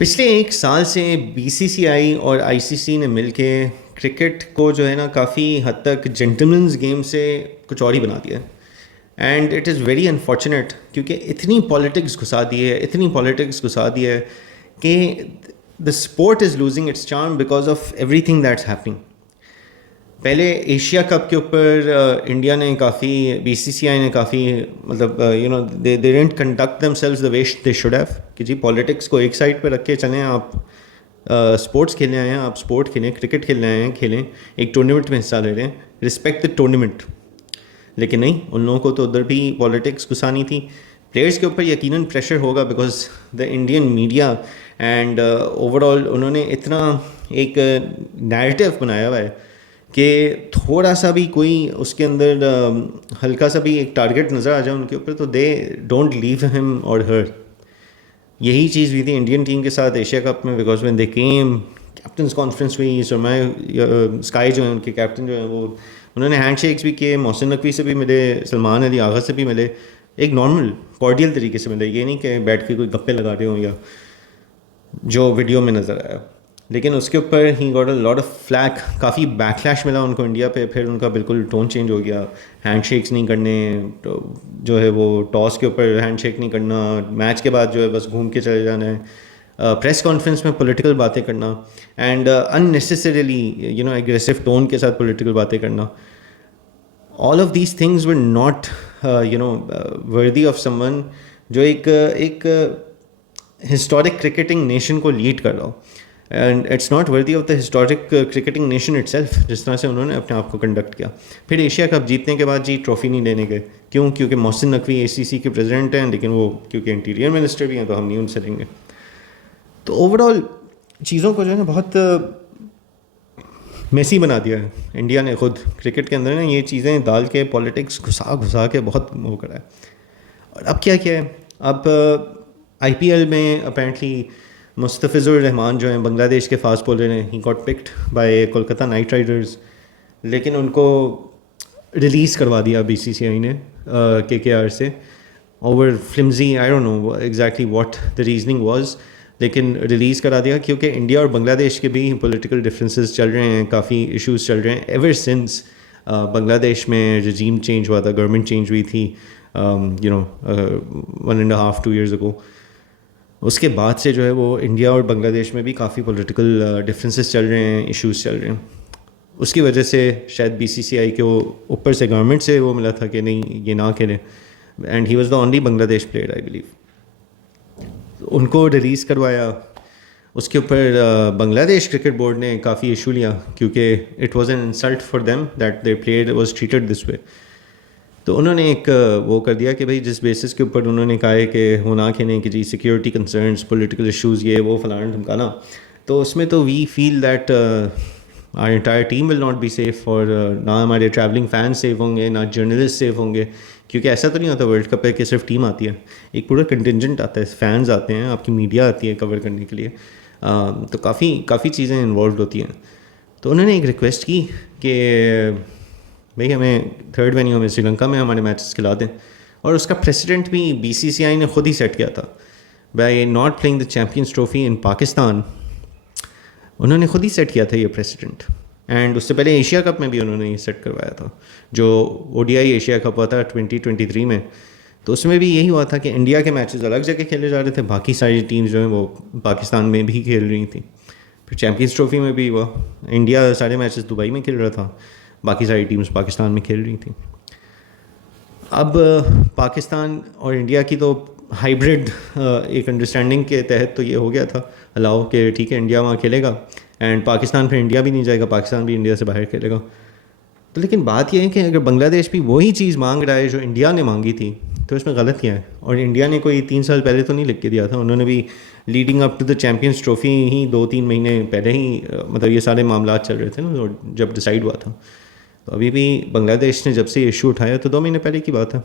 पिछले एक साल से बीसीसीआई और आईसीसी ने मिलके क्रिकेट को जो है ना काफ़ी हद तक जेंटलमैन्स गेम से कुछ और ही बना दिया है। And it is very unfortunate क्योंकि इतनी पॉलिटिक्स घुसा दी है, इतनी पॉलिटिक्स घुसा दी है कि the sport is losing its charm because of everything that's happening. पहले एशिया कप के ऊपर इंडिया ने काफ़ी, बीसीसीआई ने काफ़ी, मतलब they didn't conduct themselves the way they should have कि जी पॉलिटिक्स को एक साइड पे रख के चलें, आप स्पोर्ट्स खेलने आए हैं, आप स्पोर्ट खेलें, क्रिकेट खेलने आए हैं, खेलें, एक टूर्नामेंट में हिस्सा ले रहे हैं, रिस्पेक्ट द टूर्नामेंट। लेकिन नहीं, उन लोगों को तो उधर भी पॉलिटिक्स घुसानी थी। प्लेयर्स के ऊपर यकीनन प्रेशर होगा because the Indian media and overall उन्होंने इतना एक नैरेटिव बनाया हुआ है कि थोड़ा सा भी कोई उसके अंदर हल्का सा भी एक टारगेट नज़र आ जाए उनके ऊपर तो दे डोंट लीव हिम और हर। यही चीज़ हुई थी इंडियन टीम के साथ एशिया कप में because when they came, captains conference हुई, सरमाया स्काई जो है उनके कैप्टन जो है वो, उन्होंने हैंड शेक्स भी किए, मोहसिन नकवी से भी मिले, सलमान अली आगा से भी मिले, एक नॉर्मल कॉर्डियल तरीके से मिले, ये नहीं कि बैठ के कोई गप्पे लगा रहे हों या जो वीडियो में नज़र आया। लेकिन उसके ऊपर ही got a lot of flak, काफ़ी बैकलैश मिला उनको इंडिया पे। फिर उनका बिल्कुल टोन चेंज हो गया, हैंड शेक्स नहीं करने, तो जो है वो टॉस के ऊपर हैंड शेक नहीं करना, मैच के बाद जो है बस घूम के चले जाना है, प्रेस कॉन्फ्रेंस में पॉलिटिकल बातें करना एंड अननेसेसरीली एग्रेसिव टोन के साथ पॉलिटिकल बातें करना। All of these things were not worthy of someone जो एक हिस्टोरिक क्रिकेटिंग नेशन को लीड कर रहा हो। And it's not worthy of the historic cricketing nation itself जिस तरह से उन्होंने अपने आप को कंडक्ट किया। फिर एशिया कप जीतने के बाद जी ट्रॉफी नहीं लेने गए, क्यों? क्योंकि मोहसिन नकवी एसीसी के प्रेसिडेंट हैं, लेकिन वो क्योंकि इंटीरियर मिनिस्टर भी हैं तो हम नहीं उनसे लेंगे। तो ओवरऑल चीज़ों को जो है ना बहुत मेसी बना दिया है इंडिया ने खुद क्रिकेट के अंदर ना, ये चीज़ें डाल के पॉलिटिक्स घुसा घुसा के बहुत वो करा है। और अब क्या किया है, अब आईपीएल में अपेरेंटली मुस्तफ़िज़ुर रहमान जो हैं बांग्लादेश के फास्ट बॉलर हैं, he got picked bye Kolkata night Riders, लेकिन उनको रिलीज़ करवा दिया बीसीसीआई ने केकेआर से over flimsy, I don't know exactly what the reasoning was, लेकिन रिलीज़ करा दिया क्योंकि इंडिया और बांग्लादेश के भी पॉलिटिकल डिफरेंसेस चल रहे हैं, काफ़ी इश्यूज चल रहे हैं एवर सिंस बांग्लादेश में रजीम चेंज हुआ था, गवर्नमेंट चेंज हुई थी 1.5-2 years ago। उसके बाद से जो है वो इंडिया और बांग्लादेश में भी काफ़ी पॉलिटिकल डिफरेंसेस चल रहे हैं, इश्यूज चल रहे हैं। उसकी वजह से शायद बीसीसीआई के ऊपर से गवर्नमेंट से वो मिला था कि नहीं ये ना खेलें, and he was the only Bangladesh player I believe. उनको रिलीज़ करवाया। उसके ऊपर बांग्लादेश क्रिकेट बोर्ड ने काफ़ी इशू लिया क्योंकि it was an insult for them that their player was treated this way. तो उन्होंने एक वो कर दिया कि भाई जिस बेसिस के ऊपर उन्होंने कहा है कि वो ना खेलें कि जी सिक्योरिटी कंसर्न्स, पॉलिटिकल इश्यूज़, ये वो फलाना धमकाना, तो उसमें तो we feel that our entire team will not be safe, और ना हमारे ट्रैवलिंग फैन सेफ होंगे, ना जर्नलिस्ट सेफ होंगे, क्योंकि ऐसा तो नहीं होता वर्ल्ड कप है कि सिर्फ टीम आती है, एक पूरा कंटिजेंट आता है, फैंस आते हैं, आपकी मीडिया आती है कवर करने के लिए, तो काफ़ी चीज़ें इन्वॉल्व होती हैं। तो उन्होंने एक रिक्वेस्ट की कि भाई हमें थर्ड वेन्यू में श्रीलंका में हमारे मैचेस खिला दें, और उसका प्रेसिडेंट भी बीसीसीआई ने खुद ही सेट किया था by not playing the Champions Trophy in Pakistan. उन्होंने खुद ही सेट किया था ये प्रेसिडेंट, एंड उससे पहले एशिया कप में भी उन्होंने ये सेट करवाया था, जो ओडीआई एशिया कप हुआ था 2023 में, तो उसमें भी यही हुआ था कि इंडिया के मैचेस अलग जगह खेले जा रहे थे, बाकी सारी टीम्स जो हैं वो पाकिस्तान में भी खेल रही थी। फिर चैम्पियंस ट्रॉफी में भी हुआ, इंडिया सारे मैचेस दुबई में खेल रहा था, बाकी सारी टीम्स पाकिस्तान में खेल रही थी। अब पाकिस्तान और इंडिया की तो हाइब्रिड एक अंडरस्टैंडिंग के तहत तो ये हो गया था अलाउ कि ठीक है इंडिया वहाँ खेलेगा एंड पाकिस्तान, फिर इंडिया भी नहीं जाएगा, पाकिस्तान भी इंडिया से बाहर खेलेगा। तो लेकिन बात यह है कि अगर बांग्लादेश भी वही चीज़ मांग रहा है जो इंडिया ने मांगी थी, तो इसमें गलत क्या है? और इंडिया ने कोई 3 साल पहले तो नहीं लिख के दिया था, उन्होंने भी leading up to the Champions Trophy ही 2-3 महीने पहले ही मतलब ये सारे मामला चल रहे थे ना जब डिसाइड हुआ था। तो अभी भी बांग्लादेश ने जब से इशू उठाया तो 2 महीने पहले की बात है।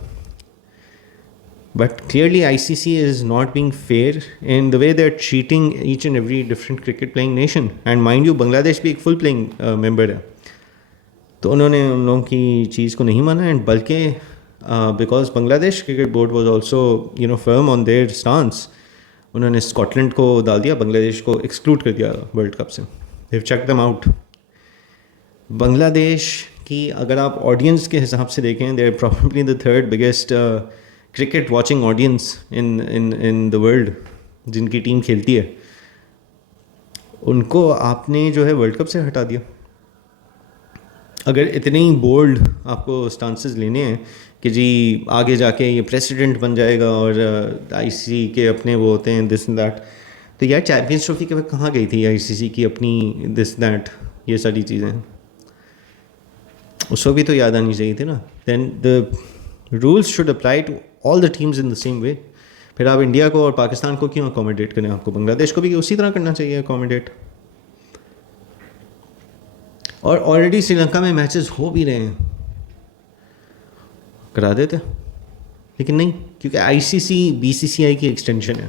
But clearly ICC is not being fair in the way they are treating each and every different cricket playing nation, and mind you Bangladesh भी एक फुल प्लेइंग मेंबर है। तो उन्होंने उन लोगों की चीज़ को नहीं माना, एंड बल्कि because Bangladesh cricket board was also firm on their stance, انہوں نے اسکاٹ لینڈ کو ڈال دیا, بنگلہ دیش کو ایکسکلوڈ کر دیا ورلڈ کپ سے. دیو چیک دم آؤٹ. بنگلہ دیش کی اگر آپ آڈینس کے حساب سے دیکھیں, they are probably the third biggest cricket watching audience in the world, جن کی ٹیم کھیلتی ہے. ان کو آپ نے جو ہے ورلڈ کپ سے ہٹا دیا. اگر اتنے ہی بولڈ آپ کو اسٹانسز لینے ہیں کہ جی آگے جا کے یہ پریسیڈنٹ بن جائے گا اور آئی سی سی کے اپنے وہ ہوتے ہیں دس اینڈ دیٹ, تو یار چیمپئنس ٹرافی کے وقت کہاں گئی تھی آئی سی سی کی اپنی دس دیٹ یہ ساری چیزیں, اس کو بھی تو یاد آنی چاہیے تھی نا. Then the rules should apply to all the teams in the same way. پھر آپ انڈیا کو اور پاکستان کو کیوں اکوموڈیٹ کریں, آپ کو بنگلہ دیش کو بھی اسی طرح کرنا چاہیے اکوموڈیٹ. اور آلریڈی سری لنکا میں میچز ہو بھی رہے ہیں, کرا دیتے, لیکن نہیں, کیونکہ آئی C C B C C آئی کی ایکسٹینشن ہے.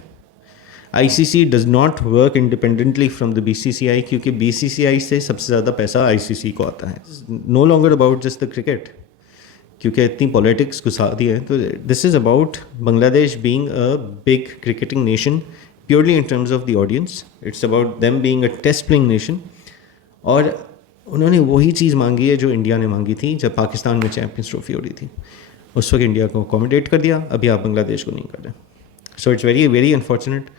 I C C does not work independently from the B C C I, کیونکہ بی سی سی آئی سے سب سے زیادہ پیسہ آئی سی سی کو آتا ہے. No longer about just the cricket, کیونکہ اتنی پالیٹکس گھسا دی ہے. تو دس از about Bangladesh being a big cricketing nation purely in terms of the audience. It's about them being a test playing nation. اور انہوں نے وہی چیز مانگی ہے جو انڈیا نے مانگی تھی جب پاکستان میں چیمپئنس ٹرافی ہو رہی تھی. اس وقت انڈیا کو اکوموڈیٹ کر دیا, ابھی آپ بنگلہ دیش کو نہیں کر رہے. So it's very very unfortunate.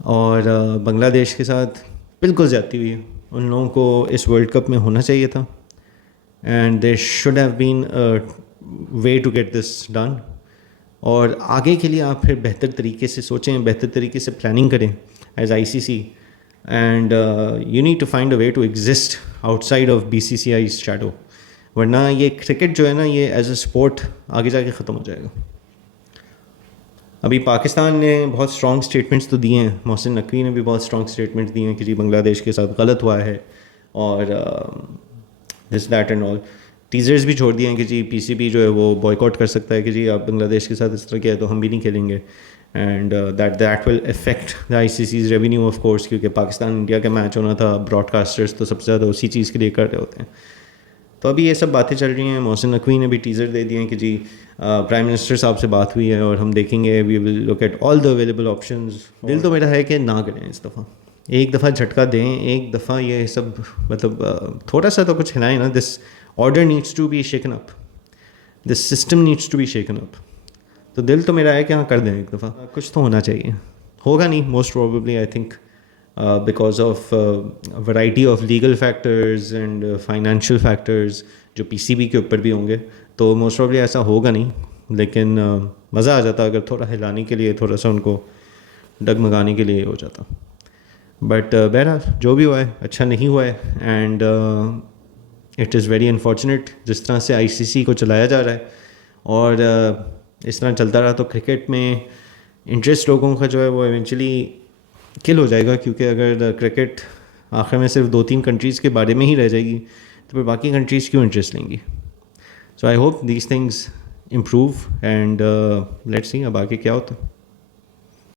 اور بنگلہ دیش کے ساتھ بالکل زیادتی ہوئی ہے. ان لوگوں کو اس ورلڈ کپ میں ہونا چاہیے تھا, and there should have been way to get this done. اور آگے کے لیے آپ پھر بہتر طریقے سے سوچیں, بہتر طریقے سے پلاننگ کریں as I C C, and you need to find a way to exist outside of B C C I shadow. ورنہ یہ کرکٹ جو ہے نا, یہ ایز اے اسپورٹ آگے جا کے ختم ہو جائے گا. ابھی پاکستان نے بہت اسٹرانگ اسٹیٹمنٹس تو دیے ہیں, محسن نقوی نے بھی بہت اسٹرانگ اسٹیٹمنٹس دیے ہیں کہ جی بنگلہ دیش کے ساتھ غلط ہوا ہے, اور دس دیٹ اینڈ آل. ٹیزرز بھی چھوڑ دیے ہیں کہ جی پی سی بی جو ہے وہ بوائے کاٹ کر سکتا ہے کہ جی آپ بنگلہ دیش کے ساتھ اس طرح کیا ہے تو ہم بھی نہیں کھیلیں گے. And that will affect the I C C's revenue of course, کیونکہ پاکستان انڈیا کا میچ ہونا تھا, براڈ کاسٹرس تو سب سے زیادہ اسی چیز کے لیے کر رہے ہوتے ہیں. تو ابھی یہ سب باتیں چل رہی ہیں. محسن نقوی نے بھی ٹیزر دے دیے ہیں کہ جی پرائم منسٹر صاحب سے بات ہوئی ہے اور ہم دیکھیں گے, we will look at all the available options. دل تو میرا ہے کہ نہ کریں اس دفعہ, ایک دفعہ جھٹکا دیں, ایک دفعہ یہ سب مطلب تھوڑا سا تو کچھ ہلائیں نا. This order needs to be shaken up, this system needs to be shaken up. تو دل تو میرا ہے کہ ہاں کر دیں ایک دفعہ, کچھ تو ہونا چاہیے. ہوگا نہیں most probably, I think because of variety of legal factors and financial factors جو پی سی بی کے اوپر بھی ہوں گے, تو موسٹ پروبیبلی ایسا ہوگا نہیں. لیکن مزہ آ جاتا اگر تھوڑا ہلانے کے لیے, تھوڑا سا ان کو ڈگمگانے کے لیے ہو جاتا. بٹ بہرحال جو بھی ہوا ہے اچھا نہیں ہوا ہے, and it is very unfortunate جس طرح سے آئی سی سی کو چلایا جا رہا ہے. اور اس طرح چلتا رہا تو کرکٹ میں انٹرسٹ لوگوں کا جو ہے وہ ایونچولی کل ہو جائے گا, کیونکہ اگر کرکٹ آخر میں صرف 2-3 کنٹریز کے بارے میں ہی رہ جائے گی تو پھر باقی کنٹریز کیوں انٹرسٹ لیں گی. So I hope these things improve, and let's see اب آگے کیا ہوتا ہے.